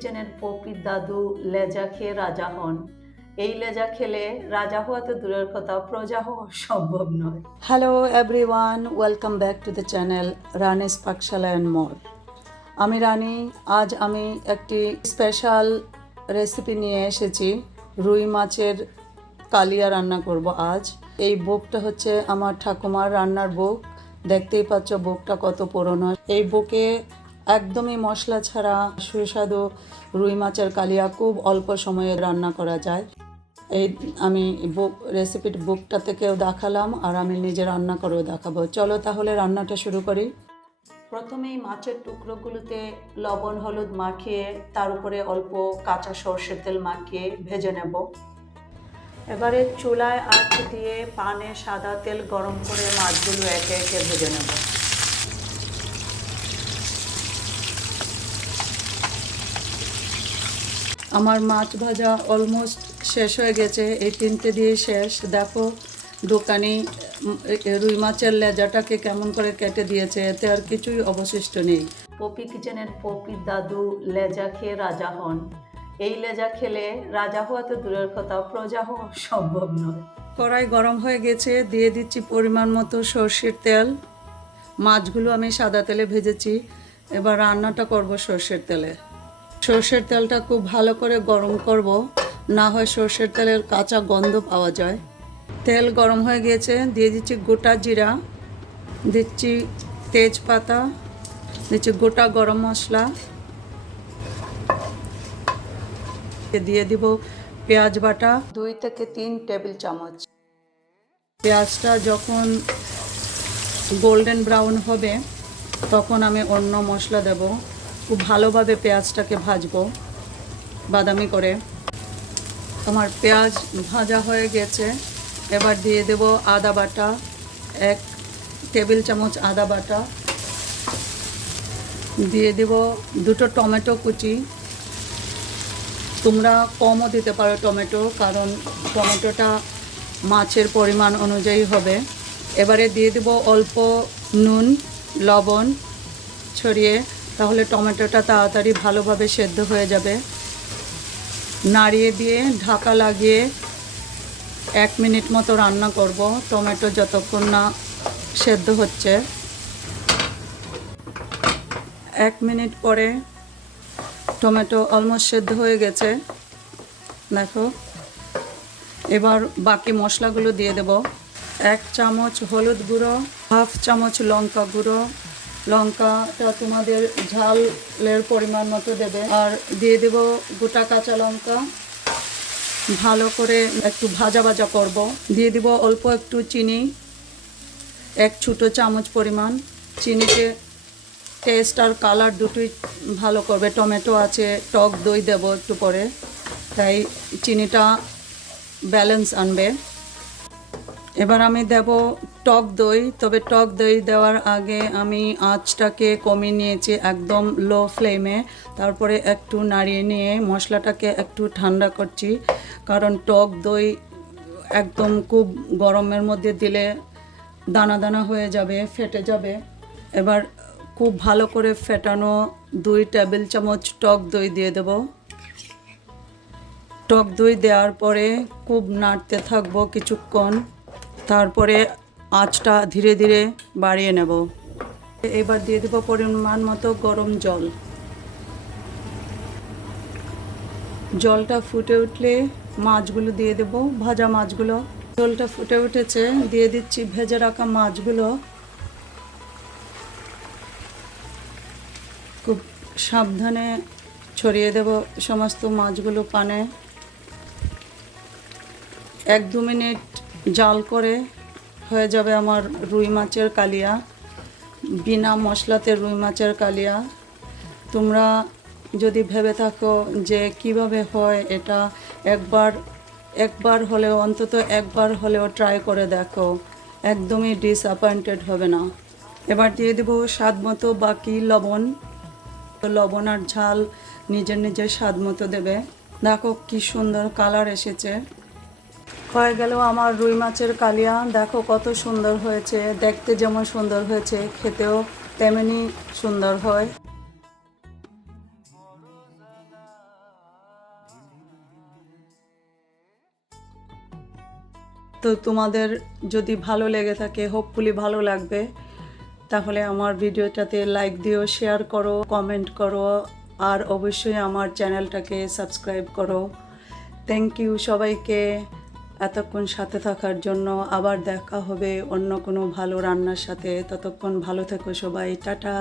কিচেনের পপির দাদু লেজা খেয়ে রাজা হন। এই লেজা খেলে রাজা হওয়া তো দূরের কথা, প্রজা হওয়া সম্ভব নয়। Hello everyone, welcome back to the channel Rani's পাকশালাandmore। আমি রানি। আজ আমি একটি স্পেশাল রেসিপি নিয়ে এসেছি। রুই মাছের কালিয়া রান্না করব আজ। এই বুকটা হচ্ছে আমার ঠাকুমার রান্নার বুক। দেখতেই পাচ্ছ বুকটা কত পুরনো। এই বুকে একদমই মশলা ছাড়া সুস্বাদু রুই মাছের কালিয়া খুব অল্প সময়ে রান্না করা যায়। এই আমি রেসিপির বুকটা থেকেও দেখালাম আর আমি নিজে রান্না করেও দেখাবো। চলো তাহলে রান্নাটা শুরু করি। প্রথমেই মাছের টুকরোগুলোতে লবণ হলুদ মাখিয়ে তার উপরে অল্প কাঁচা সর্ষের তেল মাখিয়ে ভেজে নেব। এবারে চুলায় আঁচ দিয়ে পানে সাদা তেল গরম করে মাছগুলো একে একে ভেজে নেব। আমার মাছ ভাজা অলমোস্ট শেষ হয়ে গেছে। এই তিনটে দিয়ে শেষ। দেখো দোকানি রুই মাছের লেজাটাকে কেমন করে কেটে দিয়েছে, এতে আর কিছুই অবশিষ্ট নেই। পপি কিচেনের পপির দাদু লেজা খেয়ে রাজা হন। এই লেজা খেলে রাজা হওয়া তো দূরের কথা, প্রজা হওয়া সম্ভব নয়। কড়াই গরম হয়ে গেছে, দিয়ে দিচ্ছি পরিমাণ মতো সর্ষের তেল। মাছগুলো আমি সাদা তেলে ভেজেছি, এবার রান্নাটা করব সর্ষের তেলে। সর্ষের তেলটা খুব ভালো করে গরম করব, না হয় সর্ষের তেলের কাঁচা গন্ধ পাওয়া যায়। তেল গরম হয়ে গিয়েছে, দিয়ে দিচ্ছি গোটা জিরা, দিচ্ছি তেজপাতা, দিচ্ছি গোটা গরম মশলা, দিয়ে দিব পেঁয়াজ বাটা 2 থেকে 3 টেবিল চামচ। পেঁয়াজটা যখন গোল্ডেন ব্রাউন হবে তখন আমি অন্য মশলা দেব। খুব ভালোভাবে পেঁয়াজটাকে ভাজবো বাদামি করে। আমার পেঁয়াজ ভাজা হয়ে গেছে, এবার দিয়ে দেব আদা বাটা 1 টেবিল চামচ আদা বাটা, দিয়ে দেব 2টো টমেটো কুচি। তোমরা কমও দিতে পারো টমেটো, কারণ টমেটোটা মাছের পরিমাণ অনুযায়ী হবে। এবারে দিয়ে দেব অল্প নুন লবণ ছড়িয়ে, তাহলে টমেটোটা তাড়াতাড়ি ভালোভাবে সেদ্ধ হয়ে যাবে। নাড়িয়ে দিয়ে ঢাকা লাগিয়ে 1 মিনিট মতো রান্না করব, টমেটো যতক্ষণ না সেদ্ধ হচ্ছে। 1 মিনিট পরে টমেটো অলমোস্ট সেদ্ধ হয়ে গেছে, দেখো। এবার বাকি মশলাগুলো দিয়ে দেব। 1 চামচ হলুদ গুঁড়ো, হাফ চামচ লঙ্কা গুঁড়ো। লঙ্কাটা তোমাদের ঝালের পরিমাণ মতো দেবে। আর দিয়ে দেব গোটা কাঁচা লঙ্কা। ভালো করে একটু ভাজা ভাজা করব। দিয়ে দিব অল্প একটু চিনি, 1 ছোটো চামচ পরিমাণ। চিনিতে টেস্ট আর কালার দুটোই ভালো করবে। টমেটো আছে, টক দই দেব একটু পরে, তাই চিনিটা ব্যালেন্স আনবে। এবার আমি দেব টক দই, তবে টক দই দেওয়ার আগে আমি আঁচটাকে কমিয়ে নিয়েছি একদম লো ফ্লেমে। তারপরে একটু নাড়িয়ে নিয়ে মশলাটাকে একটু ঠান্ডা করছি, কারণ টক দই একদম খুব গরমের মধ্যে দিলে দানা দানা হয়ে যাবে, ফেটে যাবে। এবার খুব ভালো করে ফেটানো 2 টেবিল চামচ টক দই দিয়ে দেব। টক দই দেওয়ার পরে খুব নাড়তে থাকবো কিছুক্ষণ, তারপরে আঁচটা ধীরে ধীরে বাড়িয়ে নেব। এবার দিয়ে দেব পরিমাণ মতো গরম জল। জলটা ফুটে উঠলে মাছগুলো দিয়ে দেব, ভাজা মাছগুলো। জলটা ফুটে উঠেছে, দিয়ে দিচ্ছি ভেজে রাখা মাছগুলো। খুব সাবধানে ছড়িয়ে দেব সমস্ত মাছগুলো পানে। 1-2 মিনিট জাল করে হয়ে যাবে আমার রুই মাছের কালিয়া, বিনা মশলাতে রুই মাছের কালিয়া। তোমরা যদি ভেবে থাকো যে কিভাবে হয় এটা, একবার হলেও অন্তত একবার হলেও ট্রাই করে দেখো, একদমই ডিসঅ্যাপয়েন্টেড হবে না। এবার দিয়ে দেবো স্বাদ মতো বাকি লবণ। লবণ আর ঝাল নিজের নিজের স্বাদ মতো দেবে। দেখো কি সুন্দর কালার এসেছে। হয়ে গেল আমার রুই মাছের কালিয়া। দেখো কত সুন্দর হয়েছে, দেখতে যেমন সুন্দর হয়েছে খেতেও তেমনি সুন্দর হয়। তো তোমাদের যদি ভালো লেগে থাকে, হোপফুলি ভালো লাগবে, তাহলে আমার ভিডিওটাতে লাইক দিও, শেয়ার করো, কমেন্ট করো, আর অবশ্যই আমার চ্যানেলটাকে সাবস্ক্রাইব করো। থ্যাংক ইউ সবাইকে এতক্ষণ সাথে থাকার জন্য। আবার দেখা হবে অন্য কোনো ভালো রান্নার সাথে। ততক্ষণ ভালো থেকো সবাই, টাটা।